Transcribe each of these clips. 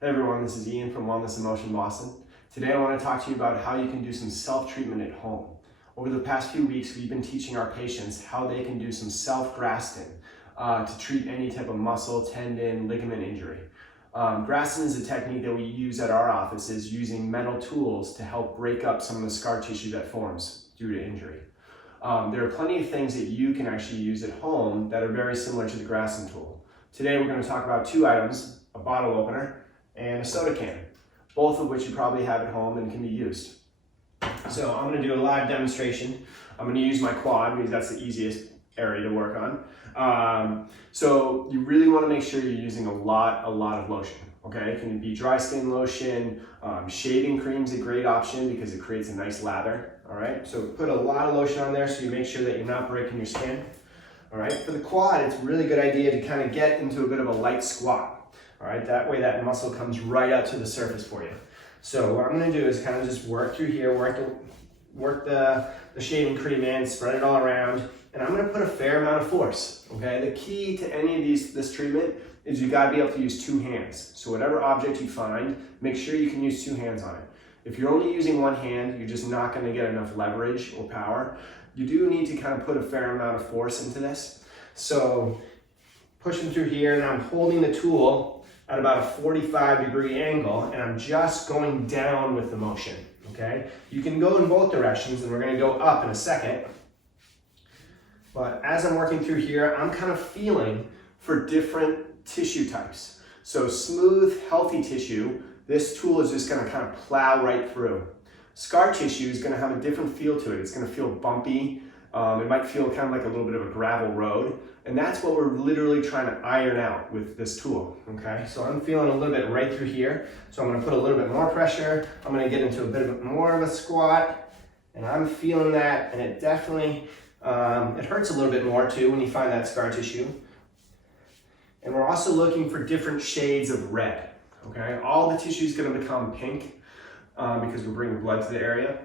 Hey everyone, this is Ian from Wellness in Motion Boston. Today I want to talk to you about how you can do some self-treatment at home. Over the past few weeks, we've been teaching our patients how they can do some self-Graston to treat any type of muscle, tendon, ligament injury. Graston is a technique that we use at our offices using metal tools to help break up some of the scar tissue that forms due to injury. There are plenty of things that you can actually use at home that are very similar to the Graston tool. Today we're going to talk about two items, a bottle opener and a soda can, both of which you probably have at home and can be used. So I'm going to do a live demonstration. I'm going to use my quad because that's the easiest area to work on. So you really want to make sure you're using a lot of lotion. Okay, it can be dry skin lotion. Shaving cream is a great option because it creates a nice lather. All right, so put a lot of lotion on there so you make sure that you're not breaking your skin. All right, for the quad, it's a really good idea to kind of get into a bit of a light squat. All right, that way that muscle comes right out to the surface for you. So what I'm going to do is kind of just work through here, work the shaving cream in, spread it all around, and I'm going to put a fair amount of force. Okay, the key to any of this treatment is you got to be able to use two hands. So whatever object you find, make sure you can use two hands on it. If you're only using one hand, you're just not going to get enough leverage or power. You do need to kind of put a fair amount of force into this. So pushing through here, and I'm holding the tool at about a 45-degree angle, and I'm just going down with the motion, okay? You can go in both directions, and we're gonna go up in a second. But as I'm working through here, I'm kind of feeling for different tissue types. So smooth, healthy tissue, this tool is just gonna kind of plow right through. Scar tissue is gonna have a different feel to it. It's gonna feel bumpy. It might feel kind of like a little bit of a gravel road. And that's what we're literally trying to iron out with this tool, okay? So I'm feeling a little bit right through here. So I'm gonna put a little bit more pressure. I'm gonna get into a bit more of a squat, and I'm feeling that, and it definitely, it hurts a little bit more too when you find that scar tissue. And we're also looking for different shades of red, okay? All the tissue is gonna become pink because we're bringing blood to the area.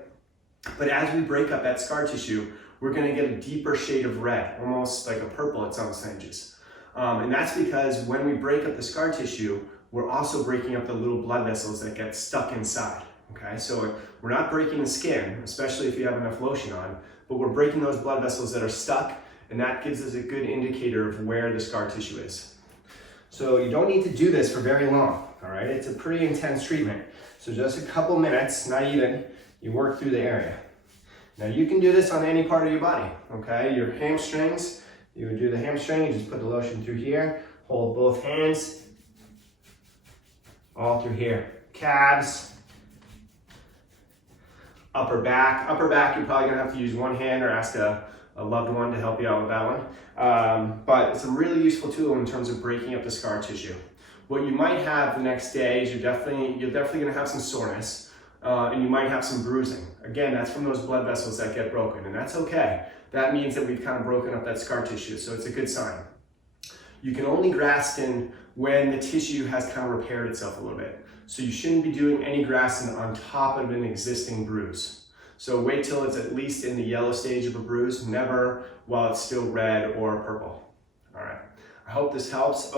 But as we break up that scar tissue, we're going to get a deeper shade of red, almost like a purple at some stages. And that's because when we break up the scar tissue, we're also breaking up the little blood vessels that get stuck inside. Okay, so we're not breaking the skin, especially if you have enough lotion on, but we're breaking those blood vessels that are stuck, and that gives us a good indicator of where the scar tissue is. So you don't need to do this for very long, all right? It's a pretty intense treatment. So just a couple minutes, not even, you work through the area. Now you can do this on any part of your body, okay? Your hamstrings, you would do the hamstring, you just put the lotion through here, hold both hands, all through here. Calves, upper back. Upper back, you're probably gonna have to use one hand or ask a loved one to help you out with that one. But it's a really useful tool in terms of breaking up the scar tissue. What you might have the next day is you're definitely gonna have some soreness. And you might have some bruising. Again, that's from those blood vessels that get broken, and that's okay. That means that we've kind of broken up that scar tissue, so it's a good sign. You can only Graston when the tissue has kind of repaired itself a little bit. So you shouldn't be doing any Graston on top of an existing bruise. So wait till it's at least in the yellow stage of a bruise, never while it's still red or purple. All right, I hope this helps.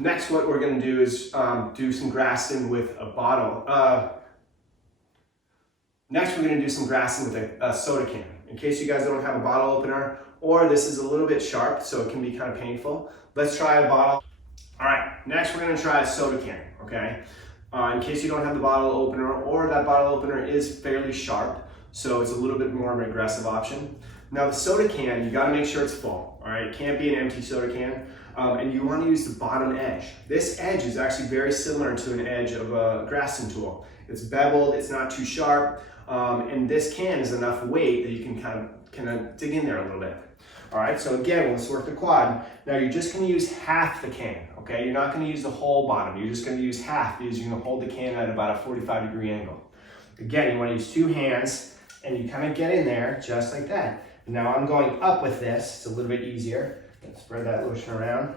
Next, what we're going to do is do some Graston with a bottle. Next, we're going to do some Graston with a soda can. In case you guys don't have a bottle opener, or this is a little bit sharp, so it can be kind of painful. Let's try a bottle. All right, next we're going to try a soda can, okay? In case you don't have the bottle opener, or that bottle opener is fairly sharp, so it's a little bit more of an aggressive option. Now the soda can, you got to make sure it's full, all right? It can't be an empty soda can. And you want to use the bottom edge. This edge is actually very similar to an edge of a Graston tool. It's beveled, it's not too sharp, and this can is enough weight that you can kind of dig in there a little bit. All right, so again, let's work the quad. Now you're just going to use half the can, okay? You're not going to use the whole bottom. You're just going to use half because you're going to hold the can at about a 45-degree angle. Again, you want to use two hands, and you kind of get in there just like that. Now I'm going up with this. It's a little bit easier. Let's spread that lotion around.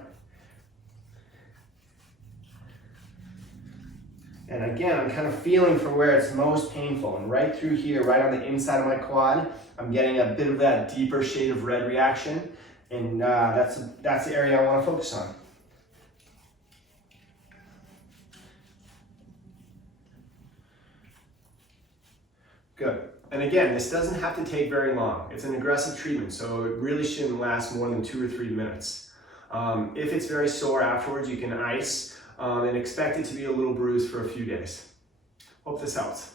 And again, I'm kind of feeling for where it's most painful. And right through here, right on the inside of my quad, I'm getting a bit of that deeper shade of red reaction. And that's the area I want to focus on. Good. And again, this doesn't have to take very long. It's an aggressive treatment, so it really shouldn't last more than 2 or 3 minutes. If it's very sore afterwards, you can ice and expect it to be a little bruised for a few days. Hope this helps.